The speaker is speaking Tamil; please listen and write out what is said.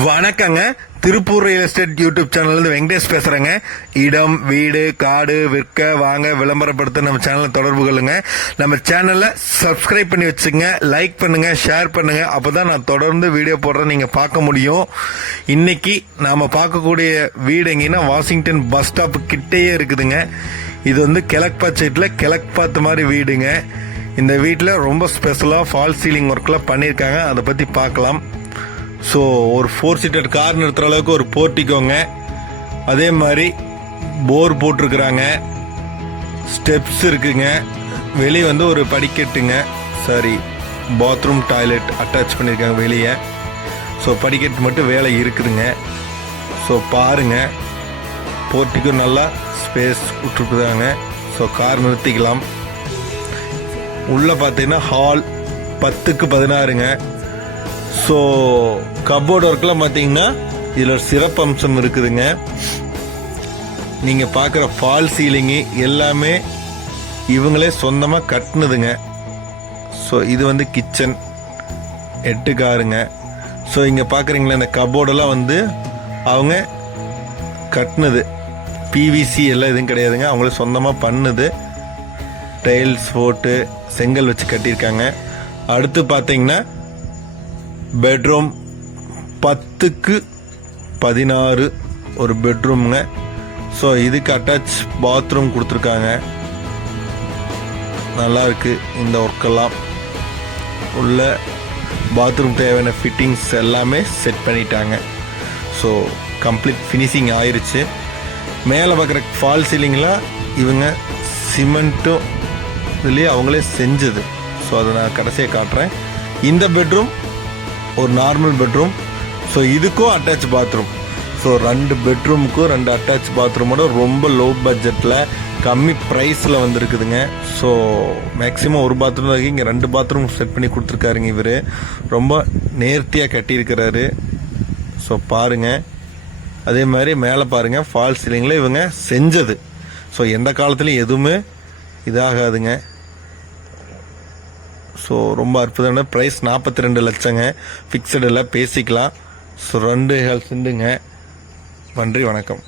வணக்கங்க. திருப்பூர் ரியல் எஸ்டேட் யூடியூப் சேனல்லேருந்து வெங்கடேஷ் பேசுகிறேங்க இடம் வீடு காடு விற்க வாங்க விளம்பரப்படுத்த நம்ம சேனலில் தொடர்பு கொள்ளுங்க. நம்ம சேனலை சப்ஸ்கிரைப் பண்ணி வச்சுங்க லைக் பண்ணுங்க ஷேர் பண்ணுங்க. அப்போ தான் நான் தொடர்ந்து வீடியோ போடுறேன். நீங்கள் பார்க்க முடியும். இன்னைக்கு நாம் பார்க்கக்கூடிய வீடு எங்கன்னா வாஷிங்டன் பஸ் ஸ்டாப் கிட்டேயே இருக்குதுங்க. இது வந்து கிழக்கு சைட்டில் கிழக்கு பார்த்த மாதிரி வீடுங்க. இந்த வீட்டில் ரொம்ப ஸ்பெஷலாக ஃபால் சீலிங் ஒர்க்லாம் பண்ணியிருக்காங்க. அதை பற்றி பார்க்கலாம். ஸோ ஒரு ஃபோர் சீட்டர் கார் நிறுத்துற அளவுக்கு ஒரு போர்ட்டிக்கோங்க. அதே மாதிரி போர் போட்டிருக்கிறாங்க. ஸ்டெப்ஸ் இருக்குங்க. வெளியே வந்து ஒரு படிக்கட்டுங்க. சாரி பாத்ரூம் டாய்லெட் அட்டாச் பண்ணியிருக்காங்க வெளியே. ஸோ படிக்கட்டு மட்டும் வேலை இருக்குதுங்க. ஸோ பாருங்க. போர்ட்டிக்கும் நல்லா ஸ்பேஸ் விட்டுருக்குறாங்க. ஸோ கார் நிறுத்திக்கலாம். உள்ளே பார்த்தீங்கன்னா ஹால் பத்துக்கு பதினாறுங்க. ஸோ கபோர்டு ஒர்க்கெலாம் பார்த்தீங்கன்னா இதில் ஒரு சிறப்பு அம்சம் இருக்குதுங்க. நீங்கள் பார்க்குற ஃபால் சீலிங்கு எல்லாமே இவங்களே சொந்தமாக கட்டினதுங்க. ஸோ இது வந்து கிச்சன் எட்டு காருங்க. ஸோ இங்கே பார்க்குறீங்களா இந்த கபோர்டெல்லாம் வந்து அவங்க கட்டினது. பிவிசி எல்லாம் எதுவும் கிடையாதுங்க. அவங்களே சொந்தமாக பண்ணுது. டைல்ஸ் போட்டு செங்கல் வச்சு கட்டியிருக்காங்க. அடுத்து பார்த்தீங்கன்னா பெட்ரூம் பத்துக்கு பதினாறு ஒரு பெட்ரூம்ங்க ஸோ இதுக்கு அட்டாச் பாத்ரூம் கொடுத்துருக்காங்க. நல்லா இருக்கு இந்த ஒர்க்கெல்லாம் உள்ள பாத்ரூம் தேவையான ஃபிட்டிங்ஸ் எல்லாமே செட் பண்ணிட்டாங்க. ஸோ கம்ப்ளீட் ஃபினிஷிங் ஆயிடுச்சு மேலே பார்க்குற ஃபால் சீலிங்கில் இவங்க சிமெண்ட்டும் இதுலேயே அவங்களே செஞ்சது. ஸோ அதை நான் கடைசியாக காட்டுறேன். இந்த பெட்ரூம் ஒரு நார்மல் பெட்ரூம் ஸோ இதுக்கும் அட்டாச் பாத்ரூம் ஸோ ரெண்டு பெட்ரூமுக்கும் ரெண்டு அட்டாச் பாத்ரூமோட ரொம்ப லோ பட்ஜெட்டில் கம்மி ப்ரைஸில் வந்திருக்குதுங்க. ஸோ மேக்ஸிமம் ஒரு பாத்ரூம் வரைக்கும் இங்கே ரெண்டு பாத்ரூம் செட் பண்ணி கொடுத்துருக்காருங்க இவர். ரொம்ப நேர்த்தியாக கட்டியிருக்கிறாரு. ஸோ பாருங்கள் அதே மாதிரி மேலே பாருங்கள் ஃபால் சீலிங்கில் இவங்க செஞ்சது. ஸோ எந்த காலத்துலையும் எதுவுமே இதாகாதுங்க. ஸோ ரொம்ப அற்புதமான ப்ரைஸ் நாற்பத்தி ரெண்டு லட்சங்க ஃபிக்ஸடில் பேசிக்கலாம். ஸோ ரெண்டு ஹெல்த் நன்றி வணக்கம்.